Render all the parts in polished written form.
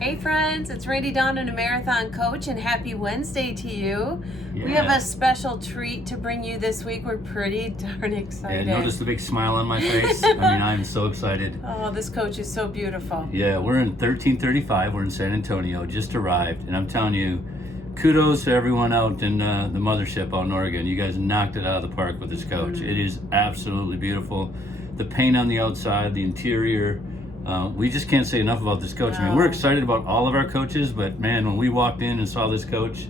Hey friends, it's Randy Dawn and a Marathon Coach, and happy Wednesday to you. Yeah. We have a special treat to bring you this week. We're pretty darn excited. Yeah, notice the big smile on my face? I mean, I'm so excited. Oh, this coach is so beautiful. Yeah, we're in 1335. We're in San Antonio, just arrived. And I'm telling you, kudos to everyone out in the mothership out in Oregon. You guys knocked it out of the park with this coach. Mm-hmm. It is absolutely beautiful. The paint on the outside, the interior. We just can't say enough about this coach. I mean, we're excited about all of our coaches, but man, when we walked in and saw this coach,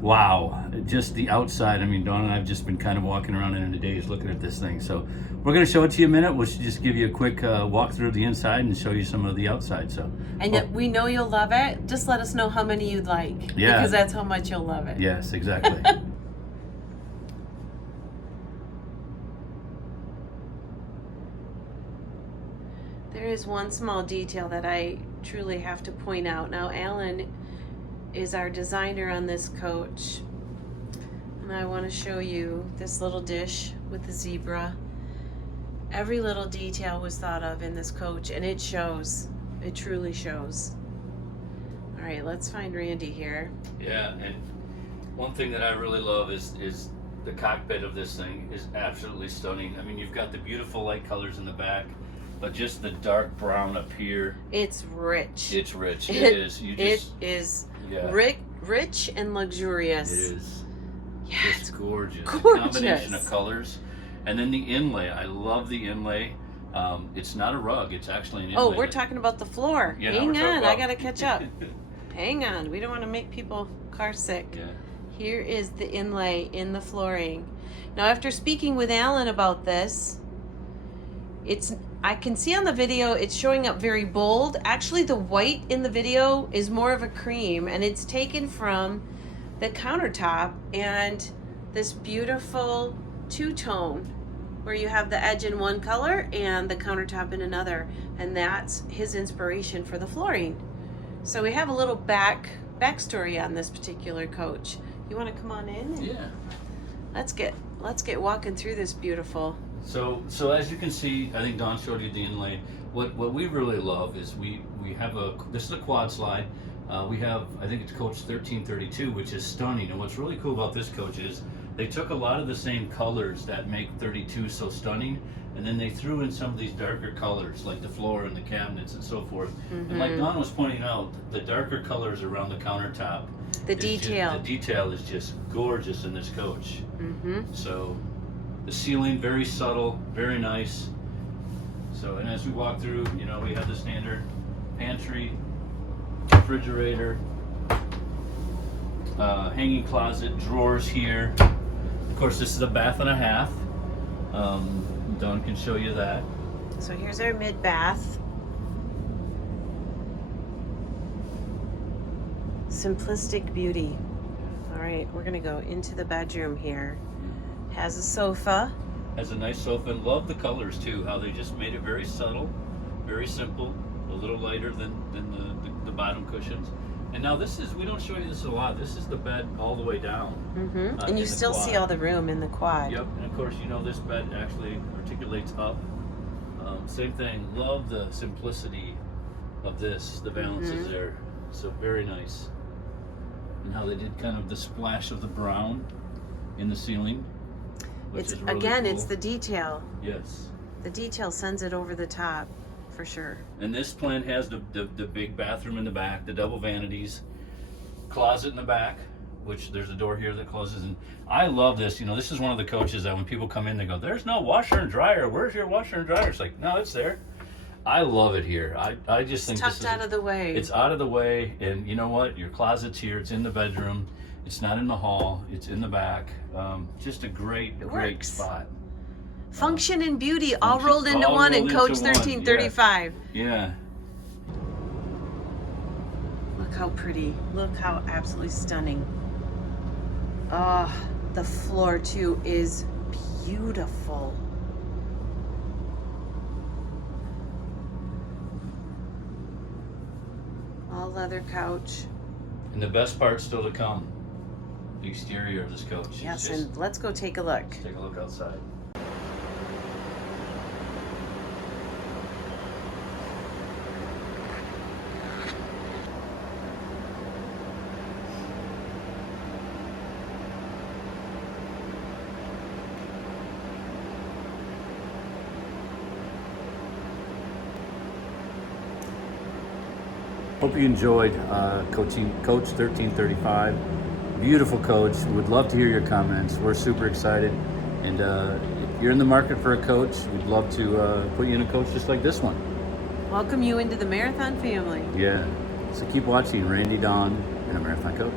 wow, just the outside. I mean, Dawn and I have just been kind of walking around in a daze looking at this thing. So we're going to show it to you in a minute. We'll just give you a quick walk through the inside and show you some of the outside. So, And we know you'll love it. Just let us know how many you'd like. Yeah. Because that's how much you'll love it. Yes, exactly. There is one small detail that I truly have to point out. Now, Alan is our designer on this coach, and I want to show you this little dish with the zebra. Every little detail was thought of in this coach, and it shows. It truly shows. All right, let's find Randy here. Yeah, and one thing that I really love is the cockpit of this thing is absolutely stunning. I mean, you've got the beautiful light colors in the back, but just the dark brown up here. It's rich. It's rich. It is. You just, it is yeah. rich and luxurious. It is. Yeah, It's gorgeous. gorgeous. A combination of colors. And then the inlay. I love the inlay. It's not a rug. It's actually an inlay. Oh, we're talking about the floor. Yeah, Hang we're talking on, about- I gotta catch up. Hang on, we don't want to make people car sick. Yeah. Here is the inlay in the flooring. Now, after speaking with Alan about this, I can see on the video it's showing up very bold. Actually, the white in the video is more of a cream, and it's taken from the countertop and this beautiful two-tone where you have the edge in one color and the countertop in another, and that's his inspiration for the flooring. So we have a little backstory on this particular coach. You want to come on in? Yeah. Let's get walking through this beautiful. So as you can see, I think Dawn showed you the inlay. What we really love is we have this is a quad slide. We have, I think it's coach 1332, which is stunning. And what's really cool about this coach is they took a lot of the same colors that make 32 so stunning, and then they threw in some of these darker colors like the floor and the cabinets and so forth. And like Dawn was pointing out, the darker colors around the countertop. The detail. The detail is just gorgeous in this coach. So the ceiling, very subtle, very nice. So, and as we walk through, you know, we have the standard pantry, refrigerator, hanging closet, drawers here. Of course, this is a bath and a half. Dawn can show you that. So here's our mid-bath. Simplistic beauty. All right, we're gonna go into the bedroom here. Has a sofa. Has a nice sofa, and love the colors too, how they just made it very subtle, very simple, a little lighter than the bottom cushions. And now this is, we don't show you this a lot, this is the bed all the way down. And in you the still quad. see all the room in the quad. Yep, and of course, you know, this bed actually articulates up. Same thing, love the simplicity of this, the balance is there, so very nice. And how they did kind of the splash of the brown in the ceiling. Which It's is really again, cool. it's the detail. Yes. The detail sends it over the top, for sure. And this plan has the big bathroom in the back, the double vanities, closet in the back, which there's a door here that closes. And I love this. You know, this is one of the coaches that when people come in, they go, "There's no washer and dryer. Where's your washer and dryer?" It's like, no, it's there. I love it here. I just think Tucked this is out of the way. It's out of the way, and you know what? Your closet's here. It's in the bedroom. It's not in the hall. It's in the back. Just a great works. spot. Function and beauty all Function- rolled into all one in rolled Coach into one, 1335. Yeah. Look how pretty. Look how absolutely stunning. Oh, the floor too is beautiful. All leather couch. And the best part's still to come. The exterior of this coach. It's Yes, just- and let's go take a look. take a look outside. Hope you enjoyed coaching Coach 1335. Beautiful coach. Would love to hear your comments. We're super excited. And if you're in the market for a coach, we'd love to put you in a coach just like this one. Welcome you into the Marathon family. Yeah. So keep watching Randy Don and a Marathon Coach.